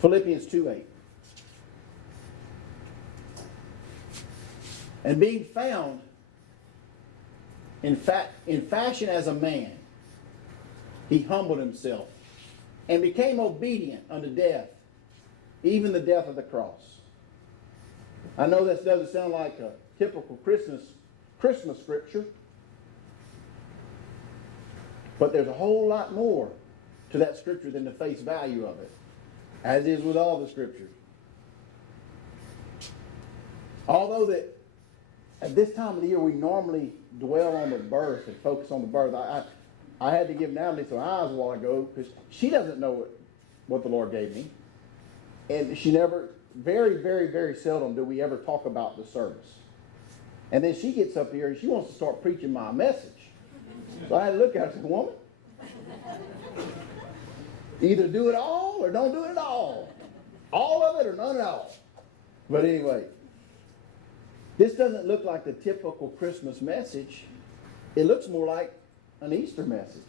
Philippians 2:8. And being found in fashion as a man, he humbled himself and became obedient unto death, even the death of the cross. I know this doesn't sound like a typical Christmas scripture, but there's a whole lot more to that scripture than the face value of it, as is with all the scriptures. Although that at this time of the year we normally dwell on the birth and focus on the birth, I had to give Natalie some eyes a while ago because she doesn't know what the Lord gave me. And she never, very, very, very seldom do we ever talk about the service. And then she gets up here and she wants to start preaching my message. So I had to look at her and say, woman, either do it all or don't do it at all. All of it or none at all. But anyway, this doesn't look like the typical Christmas message. It looks more like an Easter message.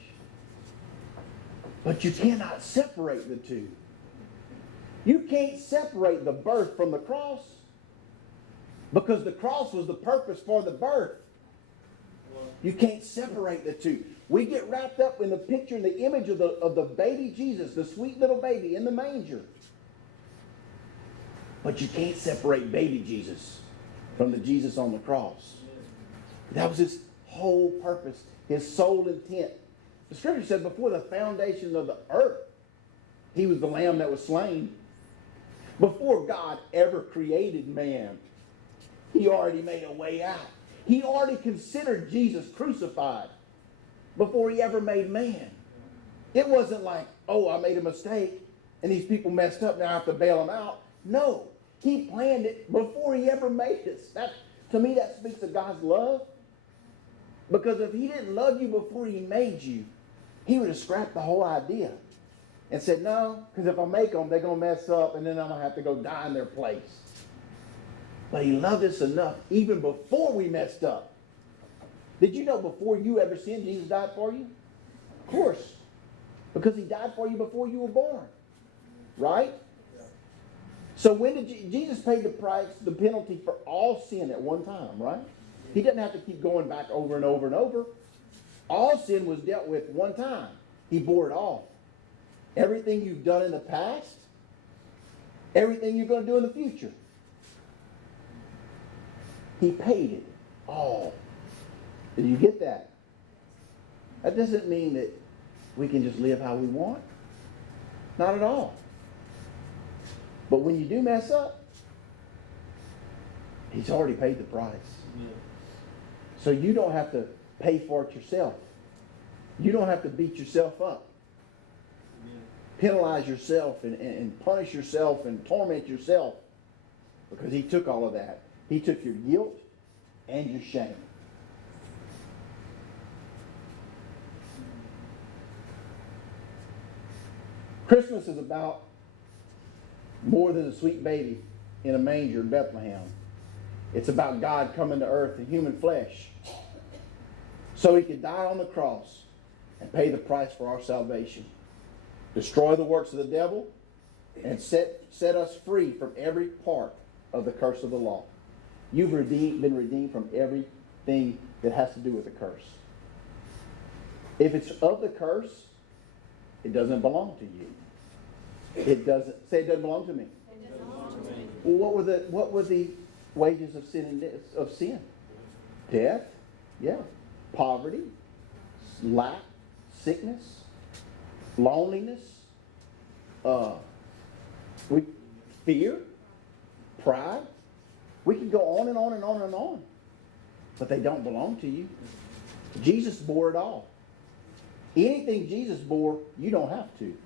But you cannot separate the two. You can't separate the birth from the cross, because the cross was the purpose for the birth. You can't separate the two. We get wrapped up in the picture and the image of the baby Jesus, the sweet little baby in the manger. But you can't separate baby Jesus from the Jesus on the cross. That was his whole purpose, his sole intent. The scripture said before the foundation of the earth, he was the lamb that was slain. Before God ever created man, he already made a way out. He already considered Jesus crucified before he ever made man. It wasn't like, oh, I made a mistake and these people messed up, now I have to bail them out. No, he planned it before he ever made us. To me, that speaks of God's love. Because if he didn't love you before he made you, he would have scrapped the whole idea and said, no, because if I make them, they're going to mess up and then I'm going to have to go die in their place. But he loved us enough even before we messed up. Did you know before you ever sinned, Jesus died for you? Of course. Because he died for you before you were born. Right? So when did Jesus pay the price, the penalty for all sin at one time, right? He doesn't have to keep going back over and over and over. All sin was dealt with one time. He bore it all. Everything you've done in the past, everything you're going to do in the future. He paid it all. Did you get that? That doesn't mean that we can just live how we want. Not at all. But when you do mess up, he's already paid the price. Yeah. So you don't have to pay for it yourself. You don't have to beat yourself up. Yeah. Penalize yourself and punish yourself and torment yourself. Because he took all of that. He took your guilt and your shame. Christmas is about more than a sweet baby in a manger in Bethlehem. It's about God coming to earth in human flesh so he could die on the cross and pay the price for our salvation, destroy the works of the devil, and set us free from every part of the curse of the law. You've been redeemed from everything that has to do with the curse. If it's of the curse, it doesn't belong to you. It doesn't belong to me. It doesn't belong to me. Well, what were the wages of sin and sin? Death, yeah. Poverty, lack, sickness, loneliness, fear, pride. We can go on and on and on and on. But they don't belong to you. Jesus bore it all. Anything Jesus bore, you don't have to.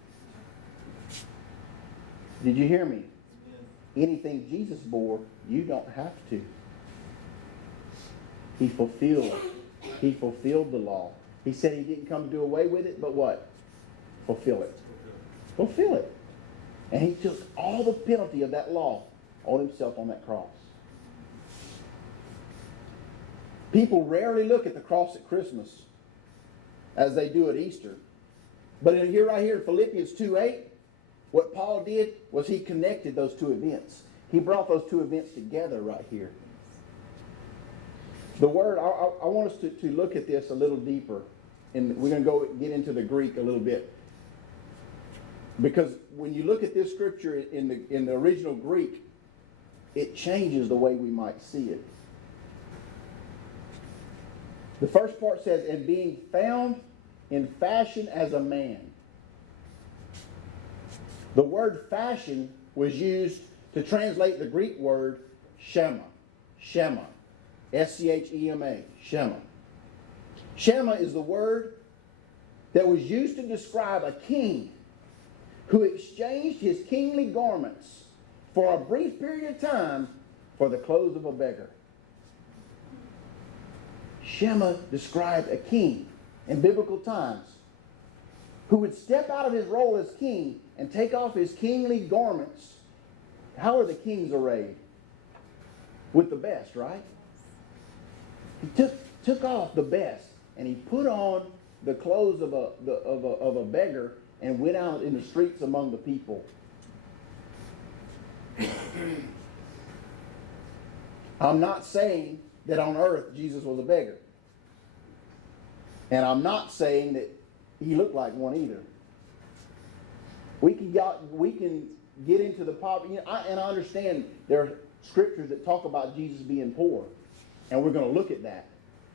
Did you hear me? Anything Jesus bore, you don't have to. He fulfilled the law. He said he didn't come to do away with it, but what? Fulfill it. Fulfill it. And he took all the penalty of that law on himself on that cross. People rarely look at the cross at Christmas as they do at Easter. But right here in Philippians 2:8, What Paul did was he connected those two events. He brought those two events together right here. The word, I want us to look at this a little deeper. And we're going to get into the Greek a little bit. Because when you look at this scripture in the original Greek, it changes the way we might see it. The first part says, and being found in fashion as a man. The word fashion was used to translate the Greek word Shema. Shema. S-C-H-E-M-A. Shema. Shema is the word that was used to describe a king who exchanged his kingly garments for a brief period of time for the clothes of a beggar. Shema described a king in biblical times who would step out of his role as king and take off his kingly garments. How are the kings arrayed? With the best, right? He took off the best and he put on the clothes of a beggar and went out in the streets among the people. I'm not saying that on earth Jesus was a beggar. And I'm not saying that he looked like one either. We can get into the poverty. And I understand there are scriptures that talk about Jesus being poor. And we're going to look at that.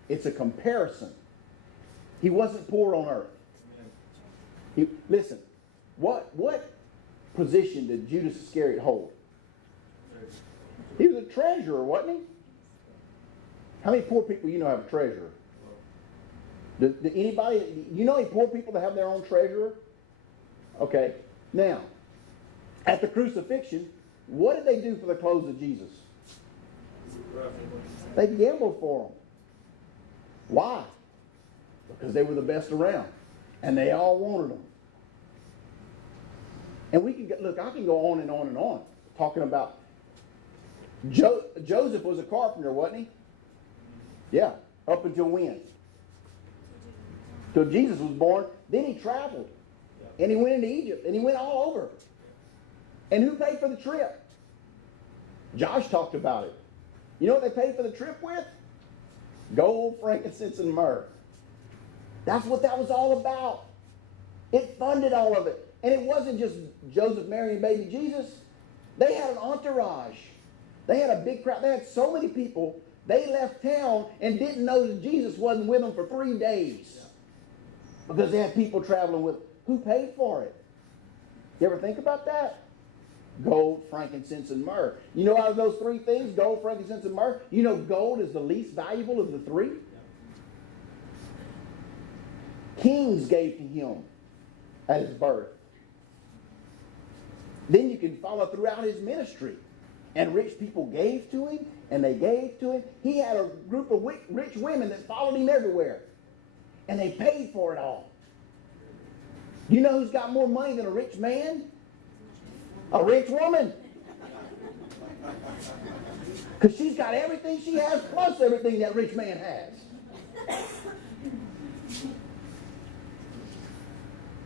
It's a comparison. He wasn't poor on earth. Listen, what position did Judas Iscariot hold? He was a treasurer, wasn't he? How many poor people you know have a treasurer? Do anybody, you know any poor people that have their own treasurer? Okay. Now, at the crucifixion, what did they do for the clothes of Jesus? They gambled for them. Why? Because they were the best around. And they all wanted them. And we can look, I can go on and on and on talking about Joseph was a carpenter, wasn't he? Yeah, up until when? Till Jesus was born. Then he traveled. And he went into Egypt. And he went all over. And who paid for the trip? Josh talked about it. You know what they paid for the trip with? Gold, frankincense, and myrrh. That's what that was all about. It funded all of it. And it wasn't just Joseph, Mary, and baby Jesus. They had an entourage. They had a big crowd. They had so many people. They left town and didn't know that Jesus wasn't with them for 3 days. Because they had people traveling with them. Who paid for it? You ever think about that? Gold, frankincense, and myrrh. You know, out of those three things, gold, frankincense, and myrrh, you know gold is the least valuable of the three? Kings gave to him at his birth. Then you can follow throughout his ministry. And rich people gave to him, and they gave to him. He had a group of rich women that followed him everywhere. And they paid for it all. You know who's got more money than a rich man? A rich woman. Because she's got everything she has plus everything that rich man has.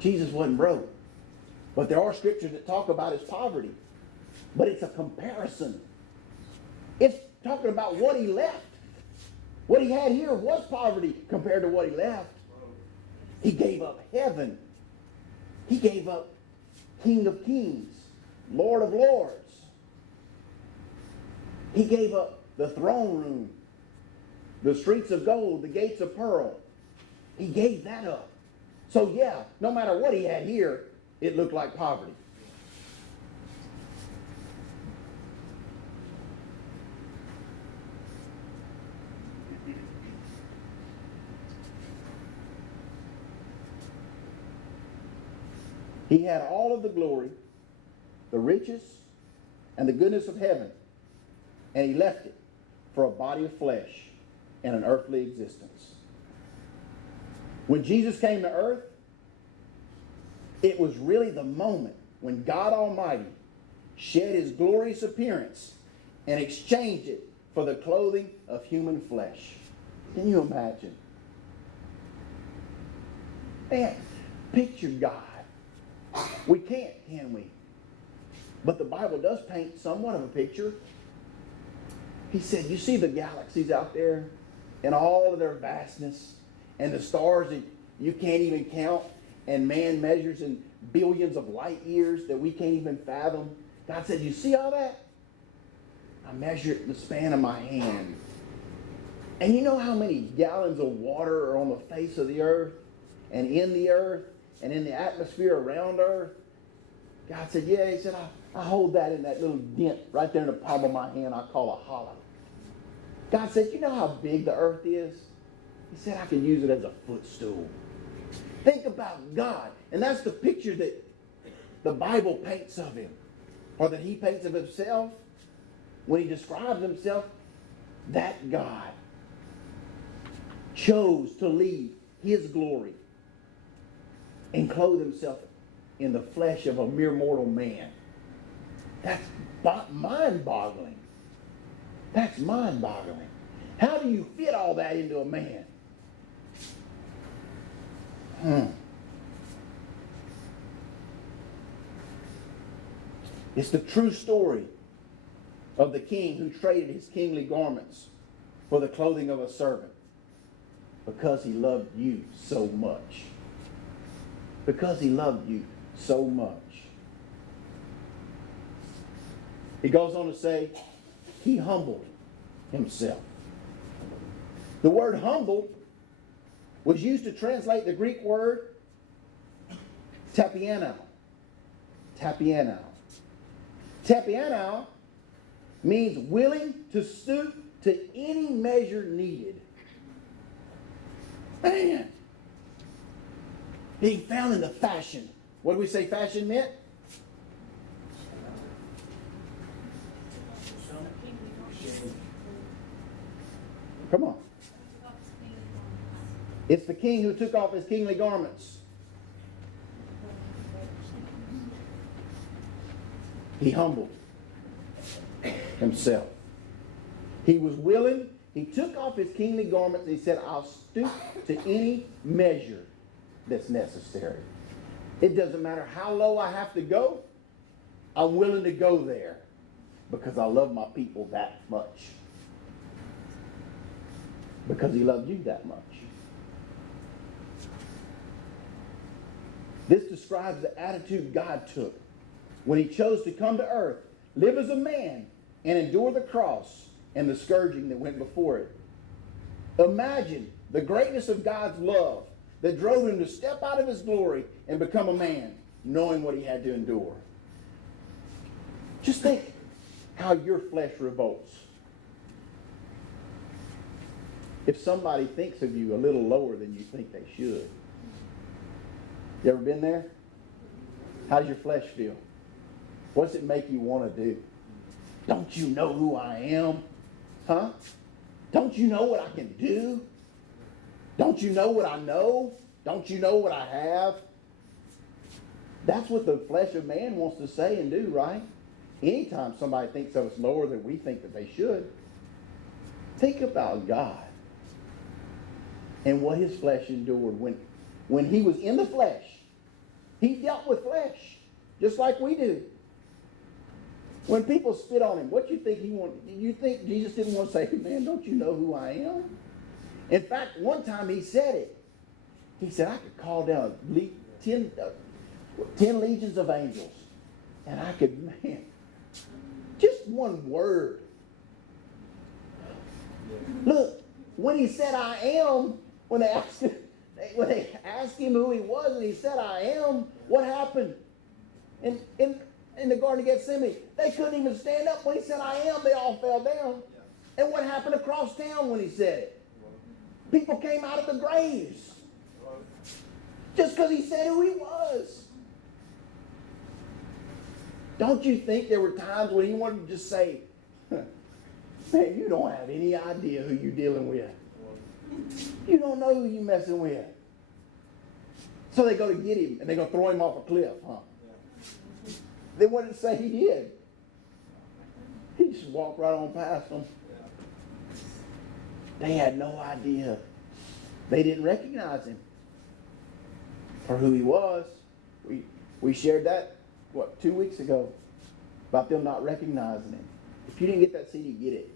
Jesus wasn't broke. But there are scriptures that talk about his poverty. But it's a comparison. It's talking about what he left. What he had here was poverty compared to what he left. He gave up heaven. He gave up King of Kings, Lord of Lords. He gave up the throne room, the streets of gold, the gates of pearl. He gave that up. So yeah, no matter what he had here, it looked like poverty. He had all of the glory, the riches, and the goodness of heaven, and he left it for a body of flesh and an earthly existence. When Jesus came to earth, it was really the moment when God Almighty shed his glorious appearance and exchanged it for the clothing of human flesh. Can you imagine? Man, picture God. We can't, can we? But the Bible does paint somewhat of a picture. He said, you see the galaxies out there and all of their vastness and the stars that you can't even count and man measures in billions of light years that we can't even fathom. God said, you see all that? I measure it in the span of my hand. And you know how many gallons of water are on the face of the earth and in the earth and in the atmosphere around earth? God said, yeah. He said, I hold that in that little dent right there in the palm of my hand I call a hollow. God said, you know how big the earth is? He said, I can use it as a footstool. Think about God. And that's the picture that the Bible paints of him, or that he paints of himself when he describes himself. That God chose to leave his glory and clothe himself in the flesh of a mere mortal man. That's mind-boggling. That's mind-boggling. How do you fit all that into a man? It's the true story of the king who traded his kingly garments for the clothing of a servant because he loved you so much. Because he loved you so much. He goes on to say, he humbled himself. The word humble was used to translate the Greek word tapiano. Tapiano. Tapiano means willing to stoop to any measure needed. Man. Being found in the fashion. What do we say fashion meant? Come on. It's the king who took off his kingly garments. He humbled himself. He was willing. He took off his kingly garments and he said, I'll stoop to any measure that's necessary. It doesn't matter how low I have to go. I'm willing to go there because I love my people that much. Because he loved you that much. This describes the attitude God took when he chose to come to earth, live as a man, and endure the cross and the scourging that went before it. Imagine the greatness of God's love that drove him to step out of his glory and become a man, knowing what he had to endure. Just think how your flesh revolts. If somebody thinks of you a little lower than you think they should. You ever been there? How's your flesh feel? What's it make you want to do? Don't you know who I am? Huh? Don't you know what I can do? Don't you know what I know? Don't you know what I have? That's what the flesh of man wants to say and do, right? Anytime somebody thinks of us lower than we think that they should. Think about God and what his flesh endured when he was in the flesh. He dealt with flesh just like we do. When people spit on him, what do you think he wanted? You think Jesus didn't want to say, man, don't you know who I am? In fact, one time he said it. He said, I could call down 10 legions of angels. And I could, man, just one word. Look, when he said I am, when they asked him who he was and he said I am, what happened? In the Garden of Gethsemane, they couldn't even stand up. When he said I am, they all fell down. And what happened across town when he said it? People came out of the graves. Just because he said who he was. Don't you think there were times when he wanted to just say, man, you don't have any idea who you're dealing with. You don't know who you're messing with. So they go to get him and they're going to throw him off a cliff, huh? Then what did it say he did? He just walked right on past them. They had no idea. They didn't recognize him for who he was. We shared that, 2 weeks ago. about them not recognizing him. If you didn't get that CD, get it.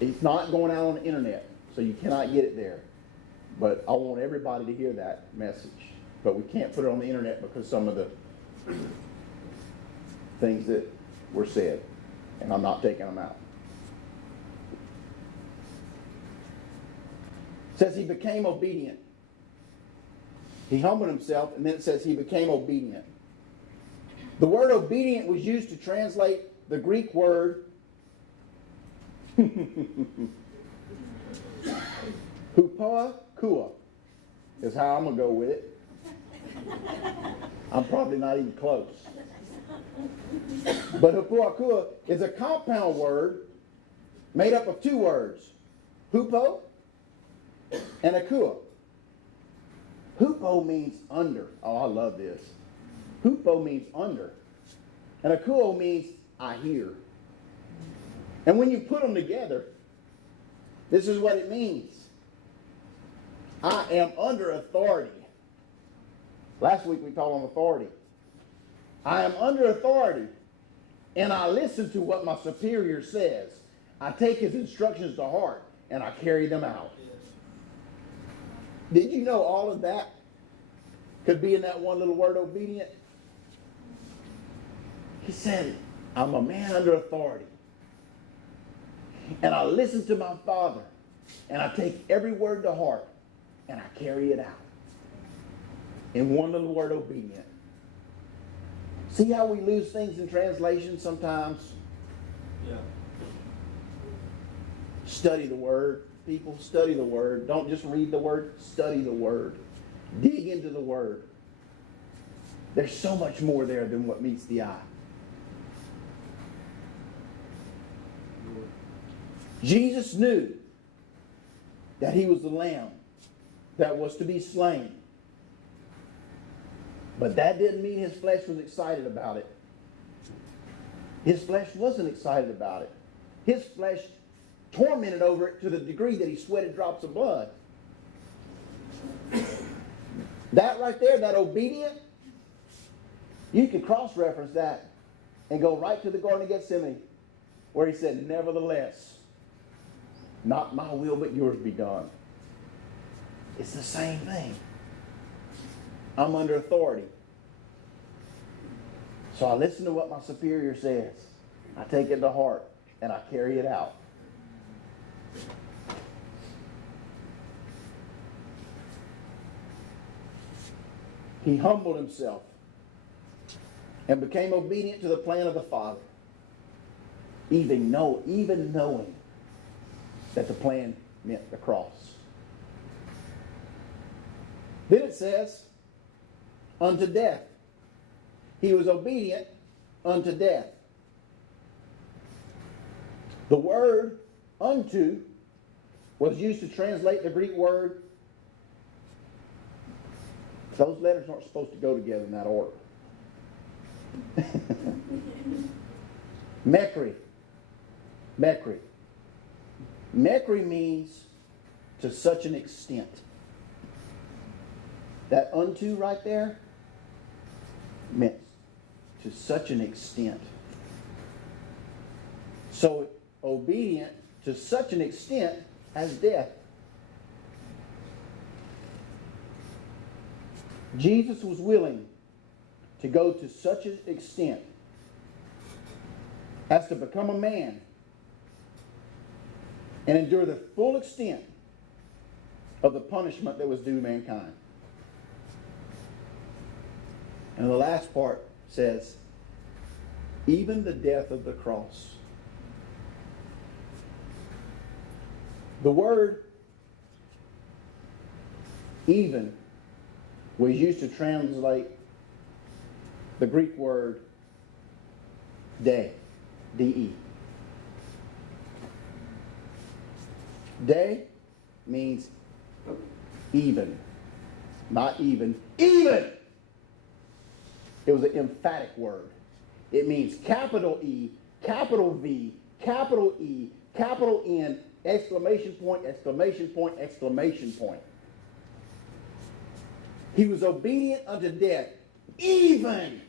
It's not going out on the internet, so you cannot get it there. But I want everybody to hear that message. But we can't put it on the internet because some of the things that were said, and I'm not taking them out. It says he became obedient. He humbled himself, and then it says he became obedient. The word obedient was used to translate the Greek word hupoakua is how I'm going to go with it. I'm probably not even close. But hupoakua is a compound word made up of two words, hupo and akua. Hupo means under. Oh, I love this. Hupo means under. And akuo means I hear. And when you put them together, this is what it means. I am under authority. Last week we taught on authority. I am under authority, and I listen to what my superior says. I take his instructions to heart, and I carry them out. Did you know all of that could be in that one little word, obedient? He said, I'm a man under authority. And I listen to my Father, and I take every word to heart, and I carry it out. In one little word, obedient. See how we lose things in translation sometimes? Yeah. Study the Word. People, study the Word. Don't just read the Word. Study the Word. Dig into the Word. There's so much more there than what meets the eye. Jesus knew that he was the lamb that was to be slain. But that didn't mean his flesh was excited about it. His flesh wasn't excited about it. His flesh tormented over it to the degree that he sweated drops of blood. That right there, that obedient, you can cross-reference that and go right to the Garden of Gethsemane where he said, nevertheless, not my will but yours be done. It's the same thing. I'm under authority. So I listen to what my superior says. I take it to heart and I carry it out. He humbled himself and became obedient to the plan of the Father, even knowing that the plan meant the cross. Then it says, unto death. He was obedient unto death. The word unto was used to translate the Greek word. Those letters aren't supposed to go together in that order. Mekri. Mekri. Mekri means to such an extent. That unto right there meant to such an extent. So obedient to such an extent as death. Jesus was willing to go to such an extent as to become a man and endure the full extent of the punishment that was due mankind. And the last part says, even the death of the cross. The word even was used to translate the Greek word de, D-E. De means even. Not even. Even! It was an emphatic word. It means capital E, capital V, capital E, capital N, exclamation point, exclamation point, exclamation point. He was obedient unto death, even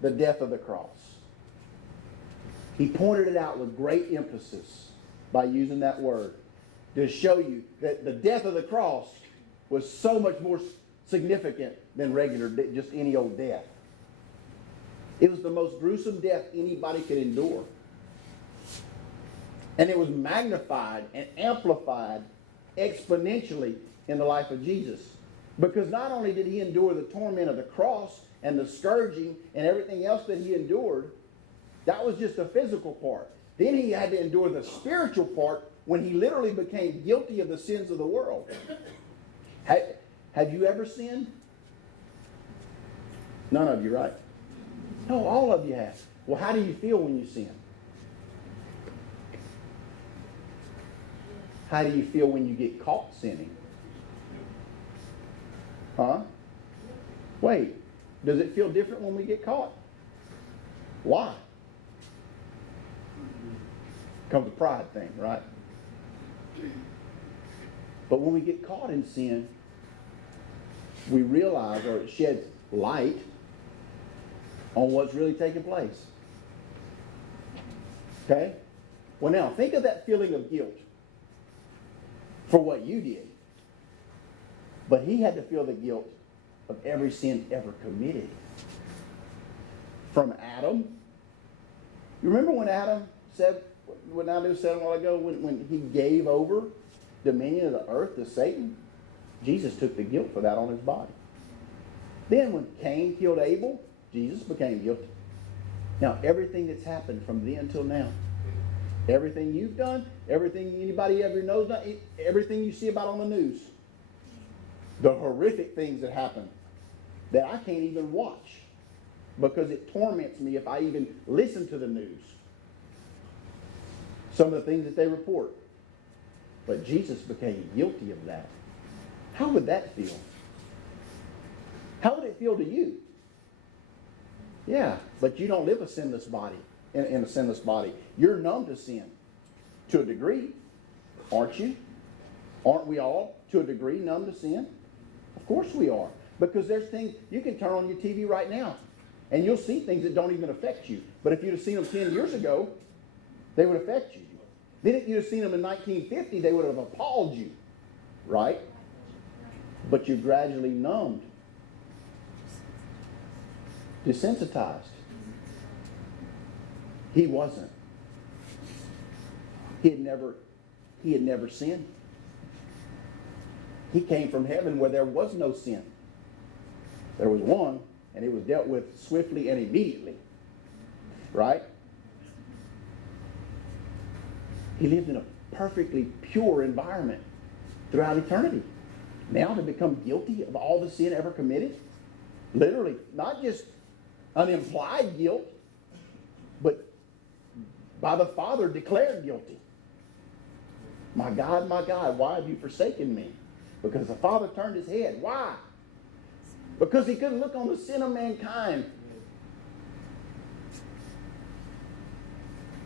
the death of the cross. He pointed it out with great emphasis by using that word to show you that the death of the cross was so much more significant than regular, just any old death. It was the most gruesome death anybody could endure. And it was magnified and amplified exponentially in the life of Jesus. Because not only did he endure the torment of the cross and the scourging and everything else that he endured, that was just the physical part. Then he had to endure the spiritual part when he literally became guilty of the sins of the world. Have you ever sinned? None of you, right? No, all of you have. Well, how do you feel when you sin? How do you feel when you get caught sinning? Huh? Wait, does it feel different when we get caught? Why? Comes a pride thing, right? But when we get caught in sin, we realize, or it sheds light on what's really taking place. Okay? Well, now, think of that feeling of guilt for what you did. But he had to feel the guilt of every sin ever committed. From Adam. You remember when Adam said, what Adam said a while ago, when he gave over dominion of the earth to Satan? Jesus took the guilt for that on his body. Then when Cain killed Abel, Jesus became guilty. Now, everything that's happened from then till now, everything you've done, everything anybody ever knows, everything you see about on the news, the horrific things that happen that I can't even watch because it torments me if I even listen to the news. Some of the things that they report. But Jesus became guilty of that. How would that feel? How would it feel to you? Yeah, but you don't live a sinless body, in a sinless body. You're numb to sin to a degree, aren't you? Aren't we all, to a degree, numb to sin? Of course we are. Because there's things, you can turn on your TV right now, and you'll see things that don't even affect you. But if you'd have seen them 10 years ago, they would affect you. Then if you'd have seen them in 1950, they would have appalled you. Right? But you're gradually numbed. Desensitized. He wasn't. He had never sinned. He came from heaven where there was no sin. There was one, and it was dealt with swiftly and immediately. Right? He lived in a perfectly pure environment throughout eternity. Now to become guilty of all the sin ever committed? Literally, not just an implied guilt, but by the Father declared guilty. My God, why have you forsaken me? Because the Father turned his head. Why? Because he couldn't look on the sin of mankind.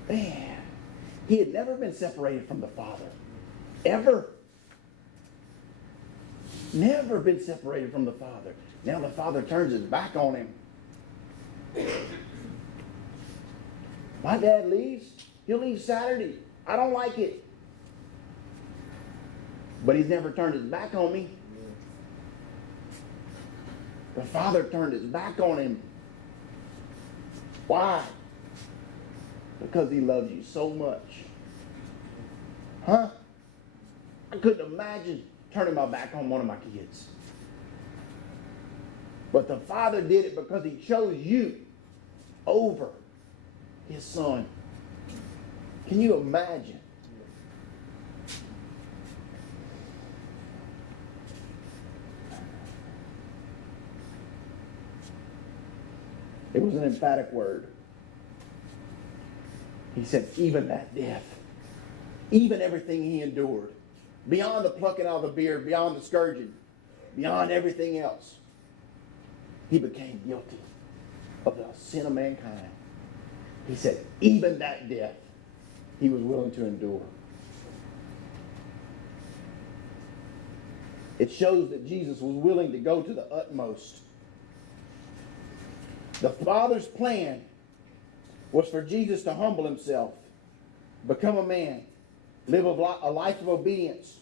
Man, he had never been separated from the Father. Ever. Never been separated from the Father. Now the Father turns his back on him. My dad leaves. He'll leave Saturday. I don't like it. But he's never turned his back on me. The Father turned his back on him. Why? Because he loves you so much. Huh? I couldn't imagine turning my back on one of my kids. But the Father did it because he chose you over his Son. Can you imagine? It was an emphatic word. He said, even that death, even everything he endured, beyond the plucking out of the beard, beyond the scourging, beyond everything else, he became guilty of the sin of mankind. He said, even that death, he was willing to endure. It shows that Jesus was willing to go to the utmost The Father's plan was for Jesus to humble himself, become a man, live a life of obedience,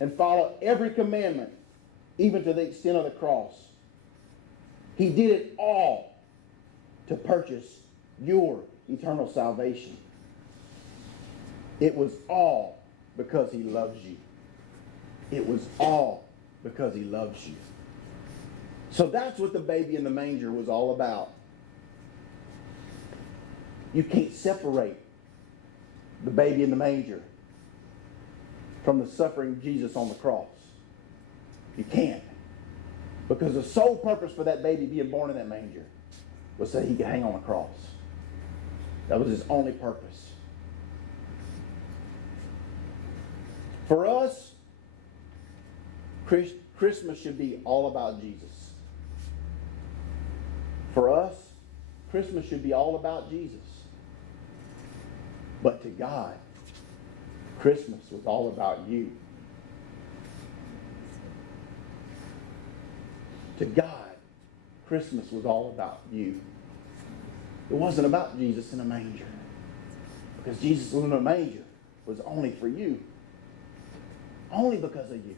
and follow every commandment, even to the extent of the cross. He did it all to purchase your eternal salvation. It was all because he loves you. It was all because he loves you. So that's what the baby in the manger was all about. You can't separate the baby in the manger from the suffering of Jesus on the cross. You can't. Because the sole purpose for that baby being born in that manger was so he could hang on a cross. That was his only purpose. For us, Christmas should be all about Jesus. For us, Christmas should be all about Jesus. But to God, Christmas was all about you. To God, Christmas was all about you. It wasn't about Jesus in a manger. Because Jesus in a manger was only for you. Only because of you.